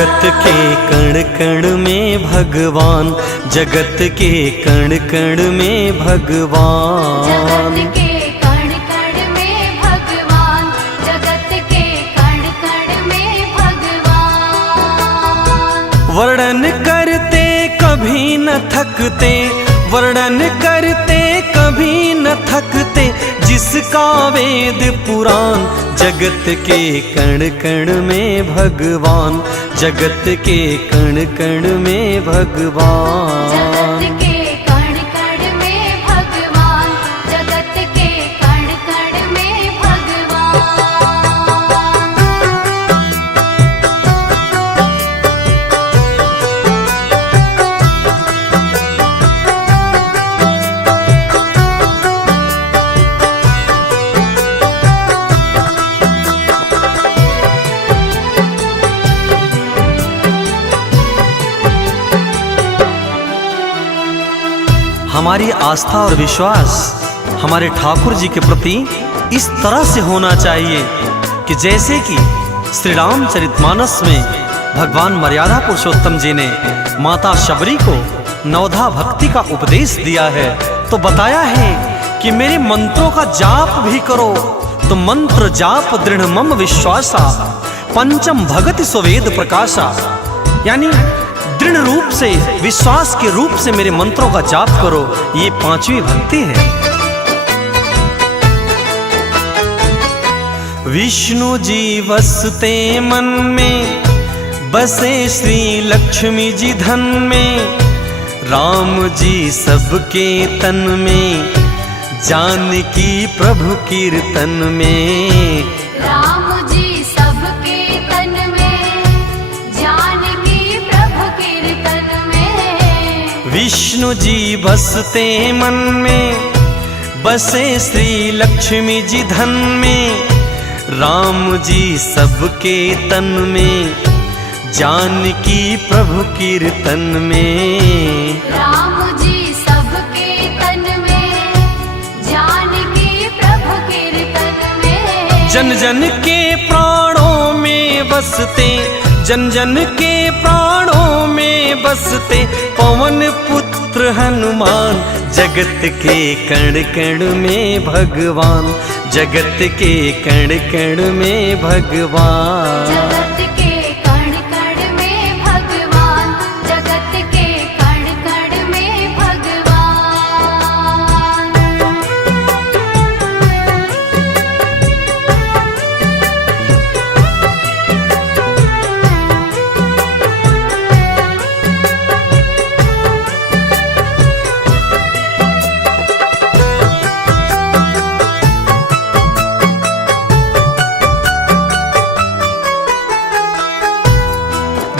जगत के कण कण में भगवान, जगत के कण कण में भगवान, जगत के कण कण में भगवान, जगत के कण कण में भगवान। वर्णन करते कभी न थकते, वर्णन करते कभी न थकते, जिसका वेद पुराण। जगत के कण कण में भगवान, जगत के कण कण में भगवान, जगत के कण कण में भगवान, जगत के कण कण में भगवान। हमारी आस्था और विश्वास हमारे ठाकुर जी के प्रति इस तरह से होना चाहिए कि जैसे कि श्री रामचरितमानस में भगवान मर्यादा पुरुषोत्तम जी ने माता शबरी को नवधा भक्ति का उपदेश दिया है, तो बताया है कि मेरे मंत्रों का जाप भी करो, तो मंत्र जाप दृढ़ मम विश्वासा, पंचम भगति स्ववेद प्रकाशा। यानी दृढ़ रूप से, विश्वास के रूप से मेरे मंत्रों का जाप करो, ये पांचवी भक्ति है। विष्णु जी बसते मन में, बसे श्री लक्ष्मी जी धन में, राम जी सबके तन में, जानकी प्रभु कीर्तन में। राम जी सबके तन में, जानकी प्रभु कीर्तन में। विष्णु जी बसते मन में, बसे श्री लक्ष्मी जी धन में, राम जी सबके तन में, जानकी प्रभु कीर्तन में। राम जी सबके तन में, जानकी प्रभु कीर्तन में। जन जन के प्राणों में बसते, जन जन के प्राणों में बसते, पवन पुत्र हनुमान। जगत के कण कण में भगवान, जगत के कण कण में भगवान, जगत के कण कण में भगवान, जगत के कण कण में भगवान।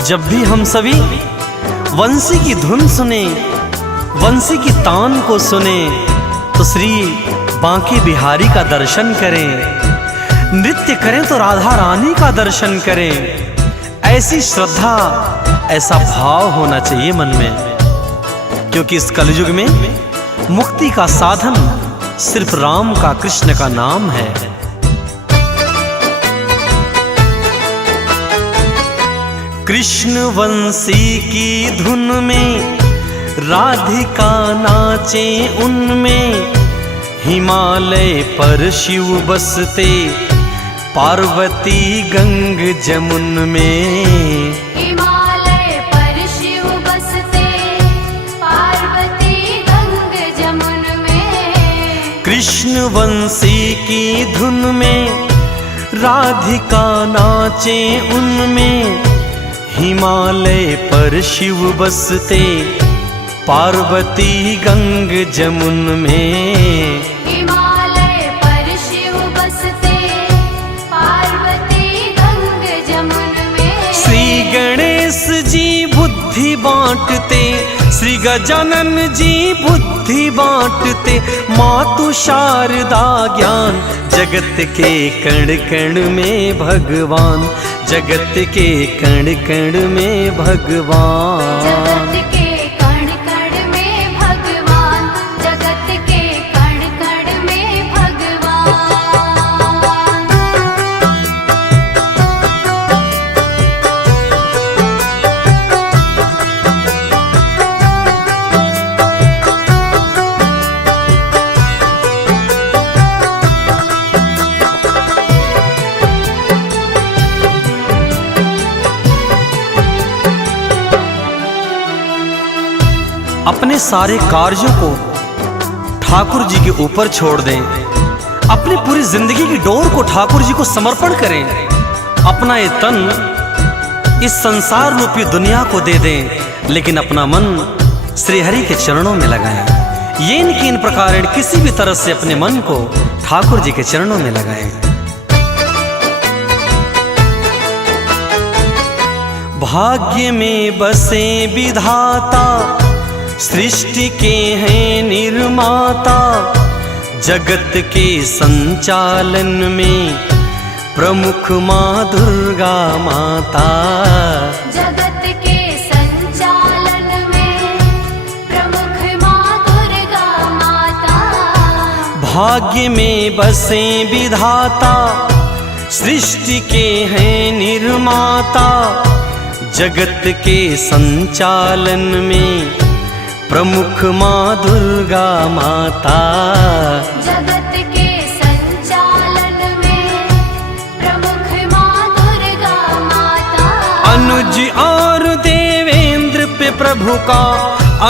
जब भी हम सभी वंशी की धुन सुने, वंशी की तान को सुने, तो श्री बांके बिहारी का दर्शन करें, नृत्य करें तो राधा रानी का दर्शन करें। ऐसी श्रद्धा, ऐसा भाव होना चाहिए मन में, क्योंकि इस कलयुग में मुक्ति का साधन सिर्फ राम का, कृष्ण का नाम है। कृष्ण वंशी की धुन में राधिका नाचे उनमें, हिमालय पर शिव बसते, पार्वती गंग जमुन में। हिमालय पर शिव बसते, पार्वती गंग जमुन में। कृष्ण वंशी की धुन में राधिका नाचे उनमें, हिमालय पर शिव बसते, पार्वती गंग जमुन में। हिमालय पर शिव बसते, पार्वती गंग जमुन में। श्री गणेश जी बुद्धि बांटते, श्री गजानन जी बुद्धि बांटते, मातु शारदा ज्ञान। जगत के कण कण में भगवान, जगत के कण कण में भगवान, जगत के कण कण में भगवान, जगत के कण कण में भगवान। सारे कार्यों को ठाकुर जी के ऊपर छोड़ दें, अपनी पूरी जिंदगी की डोर को ठाकुर जी को समर्पण करें, अपना ये तन इस संसार रूपी दुनिया को दे दें, लेकिन अपना मन श्री हरि के चरणों में लगाएं। ये इनकी इन प्रकार किसी भी तरह से अपने मन को ठाकुर जी के चरणों में लगाएं। भाग्य में बसे विधाता, सृष्टि के हैं निर्माता, जगत के संचालन में प्रमुख माँ दुर्गा माता। जगत के संचालन में प्रमुख माँ दुर्गा माता। भाग्य में बसे विधाता, सृष्टि के हैं निर्माता, जगत के संचालन में प्रमुख माँ दुर्गा माता। जगत के संचालन में प्रमुख माँ दुर्गा माता। अनुज और देवेंद्र पे प्रभु का,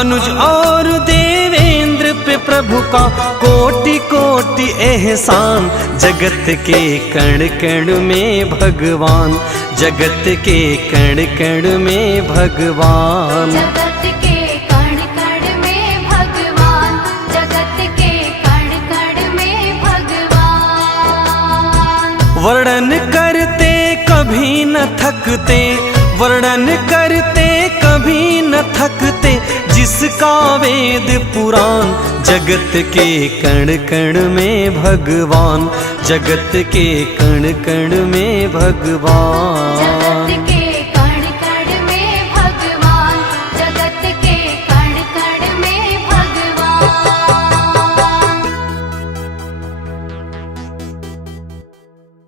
अनुज और देवेंद्र पे प्रभु का कोटि कोटि एहसान। जगत के कण कण में भगवान, जगत के कण कण में भगवान। जगत के कण कण में भगवान, जगत के कण कण में भगवान। वर्णन करते कभी न थकते, वर्णन करते कभी न थकते, जिसका वेद पुराण। जगत के कण कण में भगवान, जगत के कण कण में भगवान। जगत